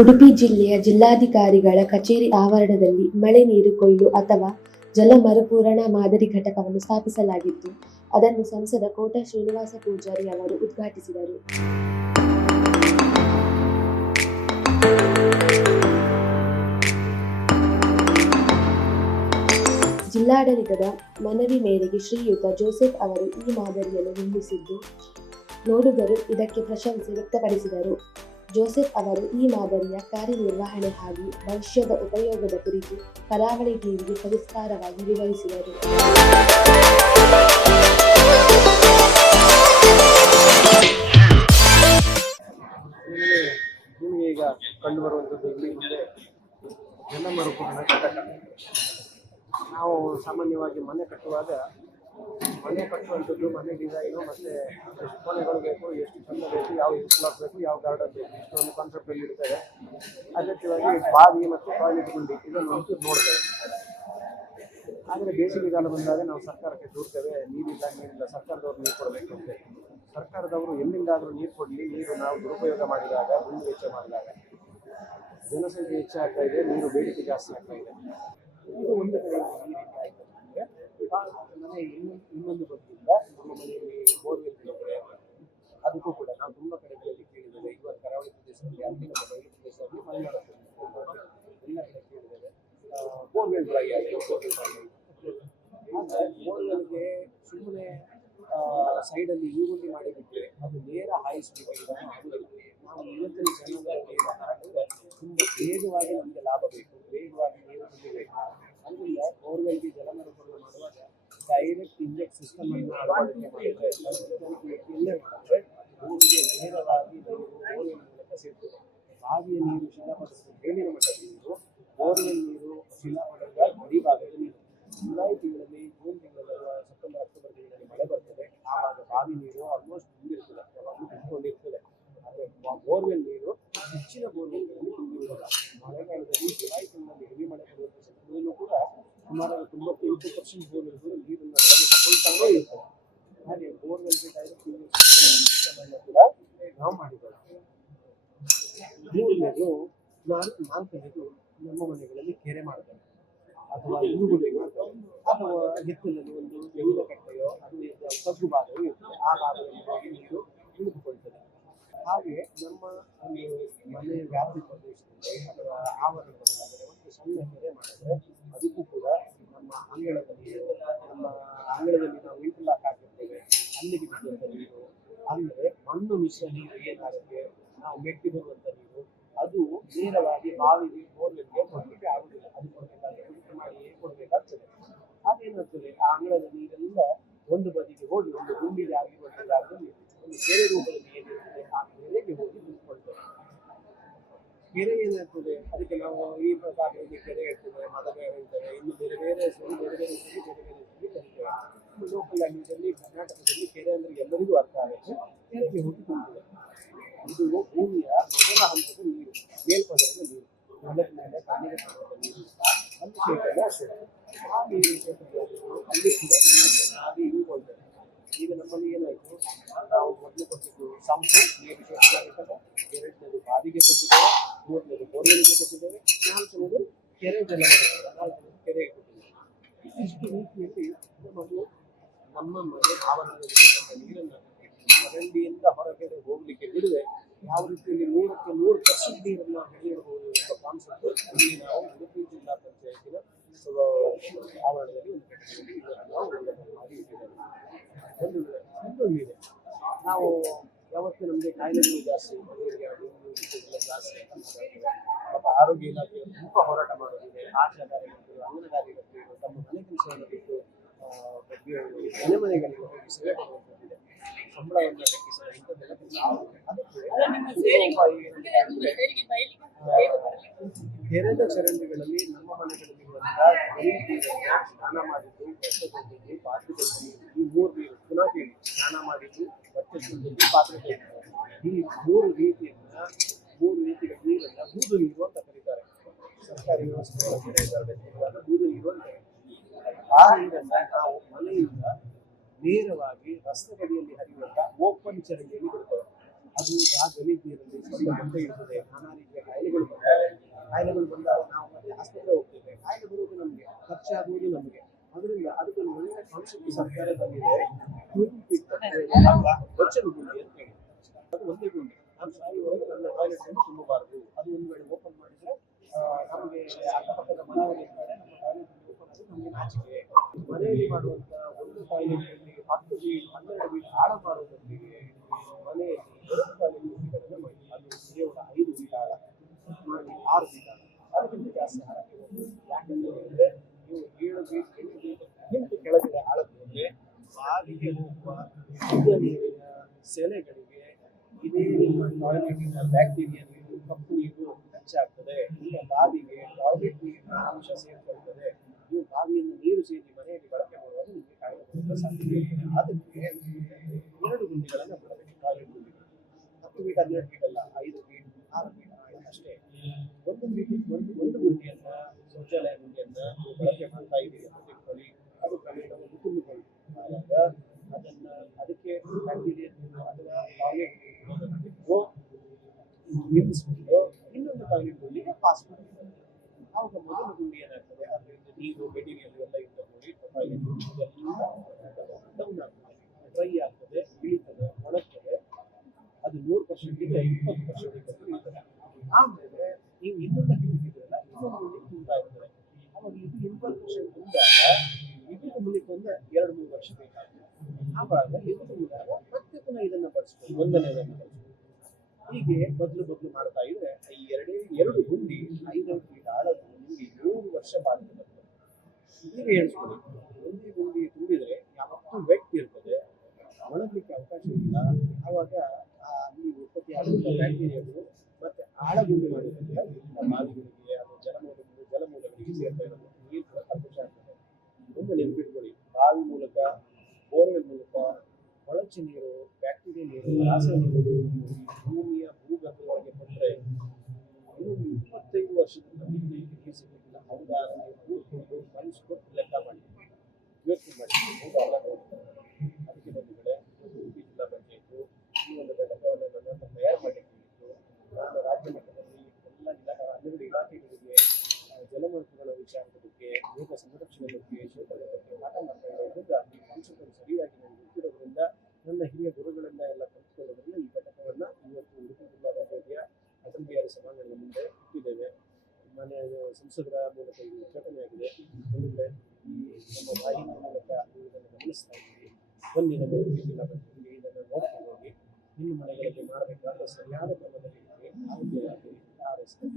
ಉಡುಪಿ ಜಿಲ್ಲೆಯ ಜಿಲ್ಲಾಧಿಕಾರಿಗಳ ಕಚೇರಿ ಆವರಣದಲ್ಲಿ ಮಳೆ ನೀರು ಕೊಯ್ಲು ಅಥವಾ ಜಲ ಮರುಪೂರಣ ಮಾದರಿ ಘಟಕವನ್ನು ಸ್ಥಾಪಿಸಲಾಗಿದ್ದು ಅದನ್ನು ಸಂಸದ ಕೋಟ ಶ್ರೀನಿವಾಸ ಪೂಜಾರಿ ಅವರು ಉದ್ಘಾಟಿಸಿದರು. ಜಿಲ್ಲಾಡಳಿತದ ಮನವಿ ಮೇರೆಗೆ ಶ್ರೀಯುತ ಜೋಸೆಫ್ ಅವರು ಈ ಮಾದರಿಯನ್ನು ನಿರ್ಮಿಸಿದ್ದು, ನೋಡುಗರು ಇದಕ್ಕೆ ಪ್ರಶಂಸೆ ವ್ಯಕ್ತಪಡಿಸಿದರು. ಜೋಸೆಫ್ ಅವರು ಈ ಮಾದರಿಯ ಕಾರ್ಯನಿರ್ವಹಣೆ ಹಾಗೂ ಭವಿಷ್ಯದ ಉಪಯೋಗದ ಕುರಿತು ಕರಾವಳಿ ಟಿವಿಗೆ ಸವಿಸ್ತಾರವಾಗಿ ವಿವರಿಸಿದರು ಈಗ ಕಂಡು ಬರುವಂಥದ್ದು ಇಲ್ಲಿ ಜಲ ಮರುಪೂರಣ ಘಟಕ. ನಾವು ಸಾಮಾನ್ಯವಾಗಿ ಮನೆ ಕಟ್ಟುವಾಗ ಮನೆ ಕಟ್ಟುವಂಥದ್ದು ಮನೆ ಡಿಸೈನು ಮತ್ತು ಎಷ್ಟು ಬೇಕು, ಎಷ್ಟು ಚಂದ ಬೇಕು, ಯಾವ ಇಂಟ್ಲಾಕ್ ಬೇಕು, ಯಾವ ಗಾರ್ಡನ್ ಬೇಕು, ಇಷ್ಟೊಂದು ಕಾನ್ಸೆಪ್ಟಲ್ಲಿ ಇರ್ತೇವೆ ಅಗತ್ಯವಾಗಿ ಬಾವಿ ಮತ್ತು ಟಾಯ್ಲೆಟ್ ಗುಂಡಿ, ಇದನ್ನು ಒಂಚೂರು ನೋಡ್ತೇವೆ. ಆದರೆ ಬೇಸಿಗೆ ಕಾಲ ಬಂದಾಗ ನಾವು ಸರ್ಕಾರಕ್ಕೆ ದೂರ್ತೇವೆ ನೀರಿಲ್ಲ ನೀರಿಲ್ಲ, ಸರ್ಕಾರದವ್ರು ನೀರು ಕೊಡಬೇಕು ಅಂತ. ಸರ್ಕಾರದವರು ಎಲ್ಲಿಂದಾದರೂ ನೀರು ಕೊಡಲಿ, ನೀರು ನಾವು ದುರುಪಯೋಗ ಮಾಡಿದಾಗ, ಭೂಮಿ ವೆಚ್ಚ ಮಾಡಿದಾಗ, ಜನಸಂಖ್ಯೆ ಹೆಚ್ಚಾಗ್ತಾ ಇದೆ, ನೀರು ಬೇಡಿಕೆ ಜಾಸ್ತಿ ಆಗ್ತಾ ಇದೆ. ಇದು ಒಂದು ಕಡೆ ಮನೆ ಇನ್ನೊಂದು ಬದಿಯಿಂದ ನಮ್ಮ ಮನೆಯಲ್ಲಿ ಬೋರ್ವೆಲ್ ಇದ್ದರೆ ಅದಕ್ಕೂ ಕೂಡ ನಾವು ತುಂಬ ಕಡೆಗಳಲ್ಲಿ ಕೇಳಿ ಕೇಳಿದ್ದೇವೆ. ಇವತ್ತು ಕರಾವಳಿ ಪ್ರದೇಶದಲ್ಲಿ, ಅಲ್ಲಿ ನಮ್ಮ ಬಯಲು ಪ್ರದೇಶದಲ್ಲಿ ಮಲೆನಾಡ ಎಲ್ಲ ಕಡೆ ಕೇಳಿದ್ದೇವೆ. ಬೋರ್ವೆಲ್ ಬಾಯಿ ಆಗಿದೆ ಬೋರ್ವೆಲ್ಗೆ ಸುಮ್ಮನೆ ಸೈಡಲ್ಲಿ ಈರುಳ್ಳಿ ಮಾಡಿಬಿಟ್ಟರೆ ಅದು ನೇರ ಹಾಯಿಸಬೇಕು ನಾವು ಇವತ್ತಿನ ಜನಾಂಗದಲ್ಲಿ ತುಂಬ ವೇಗವಾಗಿ ನಮಗೆ ಲಾಭ ಬೇಕು ವೇಗವಾಗಿ ನೀರು ಕುಡಿಬೇಕು ಅದರಿಂದ ಬೋರ್ವೆಲ್ಗೆ ಜಲ ಮರುಪೂರಣ ಮಾಡುವಾಗ ಡೈರೆಕ್ಟ್ ಇಂಜೆಕ್ಟ್ ಸಿಸ್ಟಮ್ ಅನ್ನು ಭೂಮಿಗೆ ನೇರವಾಗಿ ನೀರು ಬೋರ್ವೆಲ್ ಮೂಲಕ ಸೇರ್ತದೆ ಬಾವಿಯ ನೀರು ಶಿಲಾಪಥದ ಮೇಲಿನ ಮಟ್ಟದ ನೀರು ಬೋರ್ವೆಲ್ ನೀರು ಶಿಲಾಪಥದ ಗಡಿಭಾಗದ ನೀರು ಜುಲೈ ತಿಂಗಳಲ್ಲಿ ಜೂನ್ ತಿಂಗಳಲ್ಲಿ ಸೆಪ್ಟೆಂಬರ್ ಅಕ್ಟೋಬರ್ ತಿಂಗಳಲ್ಲಿ ಮಳೆ ಬರ್ತದೆ ಆವಾಗ ಬಾವಿ ನೀರು ಆಲ್ಮೋಸ್ಟ್ ತುಂಬಿರ್ತದೆ ಯಾವಾಗಲೂ ತುಂಬಿಕೊಂಡಿರ್ತದೆ ಆದರೆ ಬೋರ್ವೆಲ್ ನೀರು ಹೆಚ್ಚಿನ ಬೋರ್ವೆಲ್ಗಳಲ್ಲಿ ತುಂಬಿರುವುದಿಲ್ಲ ಮಳೆಗಾಲದಲ್ಲಿ ಜುಲೈ ತಿಂಗಳಲ್ಲಿ ಹೆವಿ ಮಳೆ ಬರುವಂಥ ಸಂದರ್ಭದಲ್ಲೂ ಕೂಡ ಸುಮಾರು ತೊಂಬತ್ತೆಂಟು ಪರ್ಸೆಂಟ್ ಬೋರ್ವೆಲ್ಗಳು ನೀರನ್ನು ತಗೊಳ್ತಾನೇ ಇರ್ತದೆ ಹಾಗೆ ಬೋರ್ವೆಲ್ಗೆ ಡೈರೆಕ್ಟ್ ಸಿಸ್ಟಮ್ ಅನ್ನು ಕೂಡ ನಾವು ಮಾಡಿದ್ದೇವೆ ಮೂರನೇದು ನಾಲ್ಕು ನಾಲ್ಕನೇದು ನಮ್ಮ ಮನೆಗಳಲ್ಲಿ ಕೆರೆ ಮಾಡ್ತಾರೆ ಅಥವಾ ಇರುಗುಳಿಗಳು ಅಥವಾ ಹಿತ್ತಲಲ್ಲಿ ಒಂದು ತೆಂಗಿನ ಕಟ್ಟೆಯೋ ಅದು ತಗ್ಗು ಭಾಗವೋ ಇರ್ತದೆ, ಆ ಭಾಗದಲ್ಲಿ ಹೋಗಿ ನೀರು ಇಳಿದುಕೊಳ್ತದೆ ಹಾಗೆ ನಮ್ಮ ಒಂದು ಮನೆ ವ್ಯಾಪ್ತಿ ಪ್ರದೇಶದಲ್ಲಿ ಅಥವಾ ಆವರಣದಲ್ಲಾದರೆ ಒಂದು ಸಣ್ಣ ಕೆರೆ ಮಾಡಿದ್ರೆ ಅದಕ್ಕೂ ಕೂಡ ನಮ್ಮ ಅಂಗಳದಲ್ಲಿ ನಮ್ಮ ಅಂಗಳದಲ್ಲಿ ನಾವು ಇಂಟರ್ಲಾಕ್ ಹಾಕಿರ್ತೇವೆ. ಅಲ್ಲಿಗೆ ಬಿದ್ದಂಥ ನೀರು, ಅಂದರೆ ಮಣ್ಣು ಮಿಶ್ರ ನೀರು ಏನಾಗುತ್ತೆ? ನಾವು ಮೆಟ್ಟಿ ಬರುವಂಥ ನೇರವಾಗಿ ಬಾವಿಗೆ ಬೋರ್ವೆಲ್ಗೆ ಕೊಡಲಿಕ್ಕೆ ಆಗುದಿಲ್ಲ. ಅದು ಕೊಡಬೇಕಾದ್ರೆ ಫಿಲ್ಟರ್ ಮಾಡಿ ಕೊಡಬೇಕಾಗ್ತದೆ. ಅದೇನಾಗ್ತದೆ ಆ ಅಂಗಳದ ನೀರೆಲ್ಲ ಒಂದು ಬದಿಗೆ ಹೋಗಿ ಒಂದು ಗುಂಡಿಗೆ ಆಗಿರುವಂಥ ಜಾಗದಲ್ಲಿ ಒಂದು ಕೆರೆ ರೂಪದಲ್ಲಿ ಏನಿರ್ತದೆ, ಆ ಕೆರೆಗೆ ಹೋಗಿ ನಿಂತ್ಕೊಳ್ತದೆ ಕೆರೆ ಏನಾಗ್ತದೆ? ಅದಕ್ಕೆ ನಾವು ಈ ಪ್ರಕಾರದಲ್ಲಿ ಕೆರೆ ಇರ್ತದೆ ಮದಗ ಹೇಳ್ತೇವೆ, ಇನ್ನು ಬೇರೆ ಬೇರೆ ಹೆಸರು ಬೇರೆ ಬೇರೆ ಹೆಸರು ಬೇರೆ ಬೇರೆ ಹೆಸರು ಕರಿತೇವೆ. ಲೋಕಲ್ ಲ್ಯಾಂಗ್ವೇಜಲ್ಲಿ ಕರ್ನಾಟಕದಲ್ಲಿ ಕೆರೆ ಅಂದ್ರೆ ಎಲ್ಲರಿಗೂ ಅರ್ಥ ಆಗುತ್ತೆ. ಕೆರೆಗೆ ಹೋಗಿ ತುಂಬಿದೆ ಇದು ಭೂಮಿಯ ಮೊದಲ ಹಂತದ ನೀರು, ಮೇಲ್ಪದರದ ನೀರು ನೆಲದ ಮೇಲೆ ತಣ್ಣಗೆ ಪದರದ ನೀರು ಅಲ್ಲಿ ಶೇಖರಣೆ ಆ ನೀರು ಅಲ್ಲಿ ಕೂಡ ನೀರು ಇಳ್ಕೊಳ್ತದೆ ಈಗ ನಮ್ಮಲ್ಲಿ ಏನಾಯ್ತು? ನಾವು ಮೊದಲು ಕೊಟ್ಟಿದ್ದು ಸಂಪು ನೀರು ಶೇಖರಣೆ ಆಗಿರ್ತದೆ ಎರಡನೇದು ಬಾವಿಗೆ ಕೊಟ್ಟಿದ್ದೇವೆ. ಮೂರನೇದು ಬೋರ್ವೆಲ್ಗೆ ಕೊಟ್ಟಿದ್ದೇವೆ. ನಾಲ್ಕನೇದು ಕೆರೆ ಜಲ ನಾಲ್ಕನೇದು ಕೆರೆಗೆ ಕೊಟ್ಟಿದ್ದೇವೆ. ಇಷ್ಟು ರೀತಿಯಲ್ಲಿ ನಮ್ಮ ಮನೆ ಆವರಣದಲ್ಲಿ ನೀರನ್ನು ಚರಂಡಿಯಿಂದ ಹೊರಗಡೆ ಹೋಗ್ಲಿಕ್ಕೆ ಬಿಡದೆ ಯಾವ ರೀತಿಯಲ್ಲಿ ನೂರಕ್ಕೆ ನೂರು ಪರ್ಸೆಂಟ್ ನೀರನ್ನು ಹಿಡಿಯಬಹುದು ಎಂಬ ಕಾನ್ಸೆಪ್ಟ್ ಇಲ್ಲಿ ನಾವು ಉಡುಪಿ ಜಿಲ್ಲಾ ಪಂಚಾಯತಿನ ಆವರಣದಲ್ಲಿ ಒಂದು ಇದೆ ಮಾಡಿ ಒಂದು ಇನ್ನೊಂದಿದೆ ನಾವು ಯಾವತ್ತೂ ನಮಗೆ ಕಾಯಿಲೆಗಳು ಜಾಸ್ತಿ ಜಾಸ್ತಿ ಪಾಪ ಆರೋಗ್ಯ ಇಲಾಖೆ ತುಂಬ ಹೋರಾಟ ಮಾಡೋದಿದೆ ಆಶಾ ಕಾರ್ಯಕರ್ತರು ಅಂಗನಕಾರ್ಯಕರ್ತರು ತಮ್ಮ ಮನೆ ಕೆಲಸವನ್ನು ಬಿಟ್ಟು ಮನೆ ಮನೆಗಳಿಗೆ ಹೋಗಿ ಮಾಡುವಂಥದ್ದಿದೆ ಸಂಬಳವನ್ನು ತೆರೆದ ಚರಂಡಿಗಳಲ್ಲಿ ನಮ್ಮ ಮನೆಗಳಲ್ಲಿರುವಂತಹ ನೀರನ್ನ ಸ್ನಾನ ಮಾಡಿದ್ದು ಬಟ್ಟೆ ತೊಳೆದಿದ್ದು ಪಾತ್ರೆ ಈ ಮೂರು ನೀರು ಪುನಃ ಕೇಳಿ. ಸ್ನಾನ ಮಾಡಿದ್ದು ಬಟ್ಟೆ ತೊಳೆದಿದ್ದು ಪಾತ್ರೆ ಈ ಮೂರು ರೀತಿಯನ್ನ ಮೂರು ರೀತಿಯ ನೀರನ್ನ ಬೂದು ನೀರು ಅಂತ ಕರೀತಾರೆ. ಸರ್ಕಾರಿ ವ್ಯವಸ್ಥೆ ತರಬೇತಿರುವಾಗ ಬೂದು ನೀರು ಅಂತ. ಆ ನೀರನ್ನ ನಾವು ಮನೆಯಿಂದ ನೇರವಾಗಿ ರಸ್ತೆ ಬದಿಯಲ್ಲಿ ಹರಿಯುವಂತ ಓಪನ್ ಚರಂಡಿಯಲ್ಲಿ ಬಿಡ್ತೇವೆ ಅದು ಆ ಗಲೀಜ್ ನೀರಲ್ಲಿ ಸ್ವಲ್ಪ ಮೊಟ್ಟೆ ಇಡ್ತದೆ ನಾನಾ ರೀತಿಯ ಕಾಯಿಲೆಗಳು ಬರ್ತವೆ ಕಾಯಿಲೆಗಳು ಬಂದಾಗ ನಾವು ಮತ್ತೆ ಆಸ್ಪತ್ರೆ ಹೋಗ್ತೇವೆ. ಕಾಯಿಲೆ ಬರುವುದು ನಮಗೆ ಖರ್ಚಾಗುವುದು ನಮಗೆ. ಅದರಿಂದ ಅದಕ್ಕೆ ಒಂದು ಒಳ್ಳೆ ಕಾನ್ಸೆಪ್ಟ್ ಸರ್ಕಾರ ಬಂದಿದೆ. ಬಚ್ಚಲು ಗುಂಡಿ ಅಂತ ಹೇಳಿ. ಅದು ಒಂದೇ ಗುಂಡಿ. ನಾವು ಸಾಯುವವರೆಗೆ ನನ್ನ ಟಾಯ್ಲೆಟ್ ಅನ್ನು ತುಂಬಬಾರದು. ಅದು ಒಂದು ವೇಳೆ ಓಪನ್ ಮಾಡಿದ್ರೆ ನಮಗೆ ಅಕ್ಕಪಕ್ಕದ ಇರ್ತಾರೆ. ನಮ್ಮ ಟಾಯ್ಲೆಟ್ ಓಪನ್ ಆಗಿ ನಮಗೆ ನಾಚಿಕೆ. ಮನೆಯಲ್ಲಿ ಮಾಡುವಂತಹ ಒಂದು ಟಾಯ್ಲೆಟ್ ಅಲ್ಲಿ ಹತ್ತು ಬೀಟ್ ಹನ್ನೆರಡು ಬೀಟ್ ಆಳ ಮಾಡುವುದಕ್ಕೆ ಮನೆಯಲ್ಲಿ ಎರಡು ಟಾಯ್ಲೆಟ್ ಗುಂಡಿಗಳನ್ನು ಮಾಡಿ ಅದು ಕೇವಲ ಐದು ಬೀಟ್ ಆಳ ಮಾಡಿ ಆರು ಅದಕ್ಕಿಂತ ಜಾಸ್ತಿ ಹೋಗುದು ನೀವು ಏಳು ಫೀಟ್ ಎಂಟು ಫೀಟ್ ಕೆಳಗಡೆ ಆಳಕ್ಕೆ ಬಾವಿಗೆ ಹೋಗುವ ಶುದ್ಧ ನೀರಿನ ಸೆಲೆಗಳಿಗೆ ಇದೇ ನಿಮ್ಮ ಟಾಯ್ಲೆಟಿನ ಬ್ಯಾಕ್ಟೀರಿಯಾ ನೀರು ಕಪ್ಪು ನೀರು ಹೆಚ್ಚಾಗ್ತದೆ ನಿಮ್ಮ ಬಾವಿಗೆ ಟಾಯ್ಲೆಟ್ ನೀರಿನ ಅಂಶ ಸೇರ್ಕೊಳ್ತದೆ ನೀವು ಬಾವಿಯಿಂದ ನೀರು ಸೇರಿ ಮನೆಯಲ್ಲಿ ಬಳಕೆ ಮಾಡುವಾಗ ನಿಮಗೆ ಕಾಯಿಲೆ ಸಾಧ್ಯತೆ ಅದಕ್ಕೆ ಎರಡು ಗುಂಡಿಗಳನ್ನು ಬಿಡಬೇಕು ಟಾಯ್ಲೆಟ್ ಗುಂಡಿಗಳು ಹತ್ತು ಫೀಟ್ ಅಲ್ಲ ಐದು ಫೀಟ್ ಆರು ಫೀಟ್ ಆಳ ಅಷ್ಟೇ ಒಂದು ಒಂದು ಗುಂಡಿಯನ್ನ ಶೌಚಾಲಯ ಗುಂಡಿಯನ್ನ ಬಳಕೆ ಮಾಡ್ತಾ ಇದೆ ಅಂತ ತಿಳ್ಕೊಳ್ಳಿ ಅದು ಕ್ರಮೇಣ ಒಂದು ತುಂಬಿಕೊಳ್ಳಿ ಆವಾಗ ಅದನ್ನ ಅದಕ್ಕೆ ಬ್ಯಾಕ್ಟೀರಿಯಾ ಅಥವಾ ಟಾಯ್ಲೆಟ್ ನಿಲ್ಲಿಸ್ಬಿಟ್ಟು ಇನ್ನೊಂದು ಟಾಯ್ಲೆಟ್ ಗುಂಡಿಗೆ ಪಾಸ್ ಮಾಡ್ತಾರೆ ಆವಾಗ ಮೊದಲ ಗುಂಡಿ ಏನಾಗ್ತದೆ ಅದರಿಂದ ನೀರು ಮೆಟೀರಿಯಲ್ ಎಲ್ಲ ಇದ್ದ ನೋಡಿ ಡೌನ್ ಆಗ್ತದೆ ಡ್ರೈ ಆಗ್ತದೆ ಇಳಿತದೆ ಒಣಗ್ತದೆ ಅದು ನೂರು ಪರ್ಸೆಂಟಿಗೆ ಇಪ್ಪತ್ತು ಪರ್ಸೆಂಟ್ ಆಮೇಲೆ ನೀವು ಇನ್ನೊಂದಕ್ಕೆ ಬಿಟ್ಟಿದ್ರಲ್ಲ ಇನ್ನೊಂದು ಗುಂಡಿ ತುಂಬಾ ಇರ್ತದೆ. ಅವಾಗ ಇದು ಇಪ್ಪತ್ತು ಬಂದಾಗ ಇದು ತುಂಬಲಿಕ್ಕೆ ಒಂದು ಎರಡು ಮೂರು ವರ್ಷ ಬೇಕಾಗ್ತದೆ ಆವಾಗ ಇದು ತುಂಬಿದಾಗ ಮತ್ತೆ ಪುನಃ ಇದನ್ನ ಬಳಸ್ಕೊಂಡು ಒಂದನೇದನ್ನು ಬಳಸ್ಕೊಂಡು. ಹೀಗೆ ಬದಲು ಬದಲು ಮಾಡ್ತಾ ಇದ್ರೆ ಈ ಎರಡೇ, ಎರಡು ಗುಂಡಿ ಐದು ಫೀಟ್ ಆಳದ ನಿಮಗೆ ಏಳು ವರ್ಷ ಬಾಳಿಕೆ ಬರ್ತದೆ. ಈಗ ಹೇಳ್ಸ್ಕೊಳ್ಳಿ ಒಂದೇ ಗುಂಡಿ ತುಂಬಿದ್ರೆ ಯಾವತ್ತೂ ವೆಟ್ ಇರ್ತದೆ ಒಣಗಲಿಕ್ಕೆ ಅವಕಾಶ ಇಲ್ಲ ಆವಾಗ ಆ ಅಲ್ಲಿ ಉತ್ಪತ್ತಿ ಆಗುವಂಥ ಬ್ಯಾಕ್ಟೀರಿಯಾಗಳು ಮತ್ತೆ ಆಳ ಗುಂಡಿ ಮಾಡಿದ್ರೆ ಬಾವಿಗಳಿಗೆ ಅದು ಜಲಮೂಲಗಳಿಗೆ ಇರೋದು ನೀರು ಕಲ್ಪಿಸ ಆಗ್ತದೆ ಒಂದು ನೆನಪಿಟ್ಕೊಳ್ಳಿ ಬಾವಿ ಮೂಲಕ ಬೋರ್ವೆಲ್ ಮೂಲಕ ಕೊಳಚೆ ನೀರು ಬ್ಯಾಕ್ಟೀರಿಯಾ ನೀರು ರಾಸಾಯನಿಕ ಭೂಮಿಯ ಭೂಗರ್ಭದೊಳಗೆ ಕೊಟ್ಟರೆ ಇನ್ನೊಂದು ಇಪ್ಪತ್ತೈದು ವರ್ಷದಿಂದ ನೀರು ಸಿಗಲಿಕ್ಕಿಲ್ಲ ಹೌದಾ ನೀವು ಕೂತ್ಕೊಂಡು ಮನಸ್ಸು ಲೆಕ್ಕ ಮಾಡಿ ಯೋಚನೆ ಮಾಡಿ ಹೌದಾ ಅಲ್ಲ ಹೌದಾ? ಅದಕ್ಕೆ ಬಂಧುಗಳೇ ಉಡುಪಿ ಜಿಲ್ಲಾ ಪಂಚಾಯತು ಈ ಒಂದು ಘಟಕವನ್ನು ನನ್ನ ಹತ್ರ ತಯಾರು ಮಾಡಲಿಕ್ಕೆ ನಾನು ರಾಜ್ಯ ಮಟ್ಟದಲ್ಲಿ ಎಲ್ಲ ಇಲಾಖೆ ಹನ್ನೆರಡು ಇಲಾಖೆಗಳಿಗೆ ಆ, ಜಲಮಾರ್ಗಗಳ ವಿಚಾರದ ಬಗ್ಗೆ ಯೋಗ ಸಂರಕ್ಷಣೆ ಬಗ್ಗೆ ಶೋಧನೆ ಬಗ್ಗೆ ಪಾಠ ಮಾಡ್ತಾ ಇರೋದ್ರಿಂದ ಈ ಕಾನ್ಸೆಪ್ಟ್ ಸರಿಯಾಗಿ ನನಗೆ ಗೊತ್ತಿರೋದ್ರಿಂದ ನನ್ನ ಹಿರಿಯ ಗುರುಗಳನ್ನ ಎಲ್ಲ ಕಲಿತ್ಕೊಳ್ಳೋದ್ರಿಂದ ಈ ಘಟಕವನ್ನ ಇವತ್ತು ಉಡುಪಿ ಜಿಲ್ಲಾ ಪಂಚಾಯತಿಯ ಅಟಲ್ ಬಿಹಾರಿ ಸಭಾಂಗಣದ ಮುಂದೆ ಇಟ್ಟಿದ್ದೇವೆ. ಮಾನ್ಯ ಸಂಸದರ ಮೂಲಕ ಇದು ಉದ್ಘಾಟನೆಯಾಗಿದೆ ಒಂದು ಕಡೆ ಈ ನಮ್ಮ ವಾಹಿನಿ ಮೂಲಕ ಇದನ್ನು ಗಮನಿಸ್ತಾ ಇದ್ದೀವಿ ಬನ್ನಿ ನಮ್ಮ ಉಡುಪಿ ಜಿಲ್ಲಾ ಪಂಚಾಯತಿಗೆ ಇದನ್ನು ನೋಡ್ಕೊಂಡು ಹೋಗಿ. ನಿಮ್ಮ ಮನೆಗಳಿಗೆ ಮಾಡಬೇಕಾದ ಸರಿಯಾದ ಕ್ರಮದಲ್ಲಿ ಆರೋಗ್ಯವಾಗಿ ಆರೈಸ್ತೇವೆ